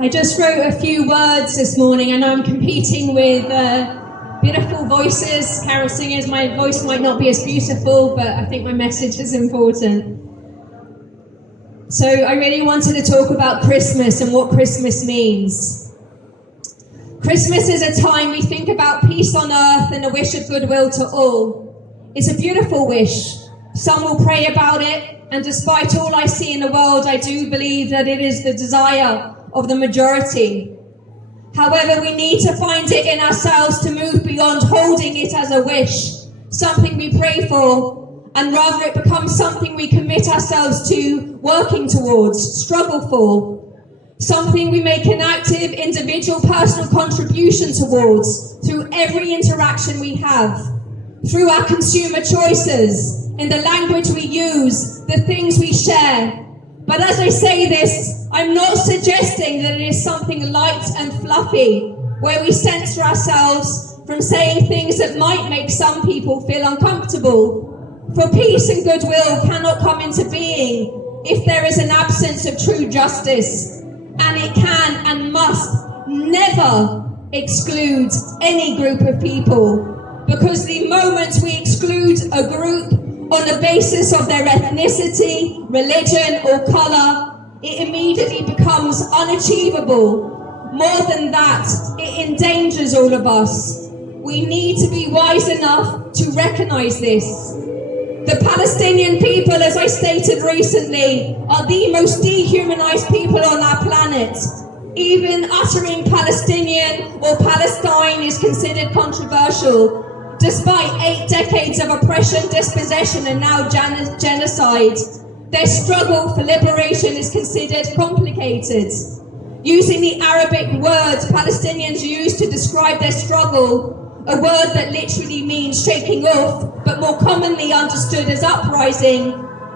I just wrote a few words this morning. I know I'm competing with beautiful voices, carol singers. My voice might not be as beautiful, but I think my message is important. So I really wanted to talk about Christmas and what Christmas means. Christmas is a time we think about peace on earth and a wish of goodwill to all. It's a beautiful wish. Some will pray about it, and despite all I see in the world, I do believe that it is the desire of the majority. However, we need to find it in ourselves to move beyond holding it as a wish, something we pray for, and rather it becomes something we commit ourselves to, working towards, struggle for, something we make an active, individual, personal contribution towards through every interaction we have, through our consumer choices, in the language we use, the things we share. But as I say this, I'm not suggesting that it is something light and fluffy, where we censor ourselves from saying things that might make some people feel uncomfortable. For peace and goodwill cannot come into being if there is an absence of true justice, and it can and must never exclude any group of people, because the moment we exclude a group on the basis of their ethnicity, religion or colour, it immediately becomes unachievable. More than that, it endangers all of us. We need to be wise enough to recognise this. The Palestinian people, as I stated recently, are the most dehumanised people on our planet. Even uttering Palestinian or Palestine is considered controversial, despite 8 decades of oppression, dispossession and now genocide. Their struggle for liberation is considered complicated. Using the Arabic word Palestinians use to describe their struggle, a word that literally means shaking off, but more commonly understood as uprising,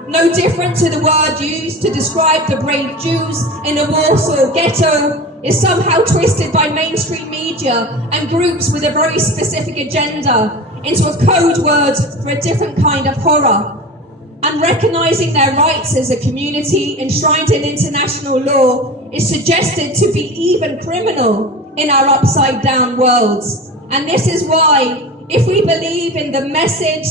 no different to the word used to describe the brave Jews in a Warsaw ghetto, is somehow twisted by mainstream media and groups with a very specific agenda into a code word for a different kind of horror. And recognising their rights as a community enshrined in international law is suggested to be even criminal in our upside-down world. And this is why, if we believe in the message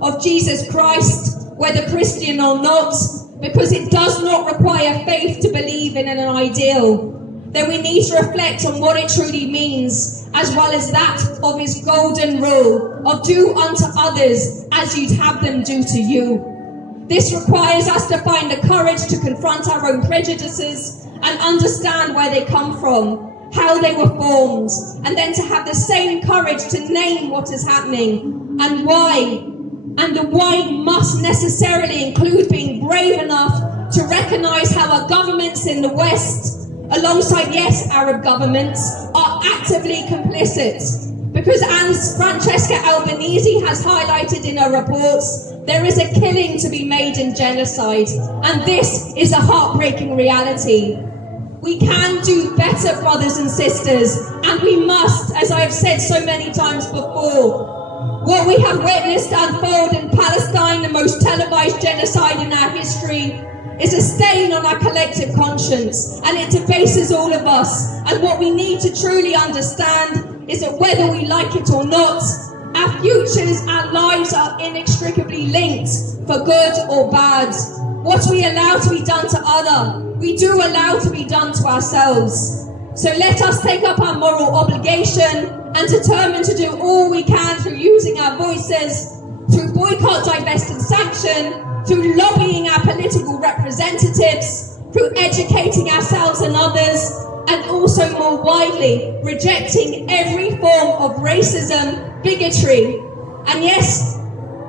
of Jesus Christ, whether Christian or not, because it does not require faith to believe in an ideal, then we need to reflect on what it truly means, as well as that of his golden rule of do unto others as you'd have them do to you. This requires us to find the courage to confront our own prejudices and understand where they come from, how they were formed, and then to have the same courage to name what is happening and why. And the why must necessarily include being brave enough to recognise how our governments in the West, alongside, yes, Arab governments, are actively complicit. Because as Francesca Albanese has highlighted in her reports, there is a killing to be made in genocide, and this is a heartbreaking reality. We can do better, brothers and sisters, and we must, as I have said so many times before. What we have witnessed unfold in Palestine, the most televised genocide in our history, is a stain on our collective conscience, and it debases all of us. And what we need to truly understand is that whether we like it or not, our futures, our lives are inextricably linked, for good or bad. What we allow to be done to other, we do allow to be done to ourselves. So let us take up our moral obligation and determine to do all we can through using our voices, through boycott, divest and sanction, through lobbying our political representatives, through educating ourselves and others, and also more widely, rejecting every form of racism, bigotry. And yes,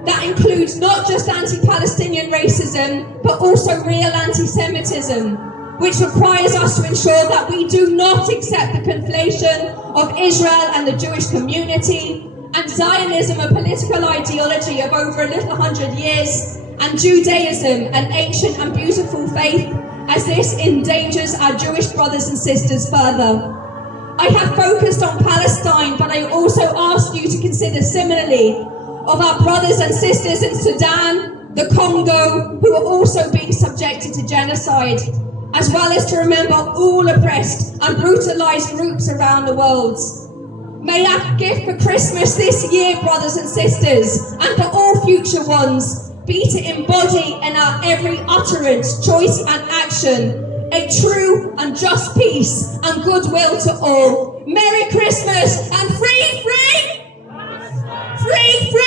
that includes not just anti-Palestinian racism, but also real anti-Semitism, which requires us to ensure that we do not accept the conflation of Israel and the Jewish community, and Zionism, a political ideology of over a little 100 years, and Judaism, an ancient and beautiful faith, as this endangers our Jewish brothers and sisters further. I have focused on Palestine, but I also ask you to consider similarly of our brothers and sisters in Sudan, the Congo, who are also being subjected to genocide, as well as to remember all oppressed and brutalised groups around the world. May our gift for Christmas this year, brothers and sisters, and for all future ones, be to embody in our every utterance, choice and action a true and just peace and goodwill to all. Merry Christmas and free, free! Free, free!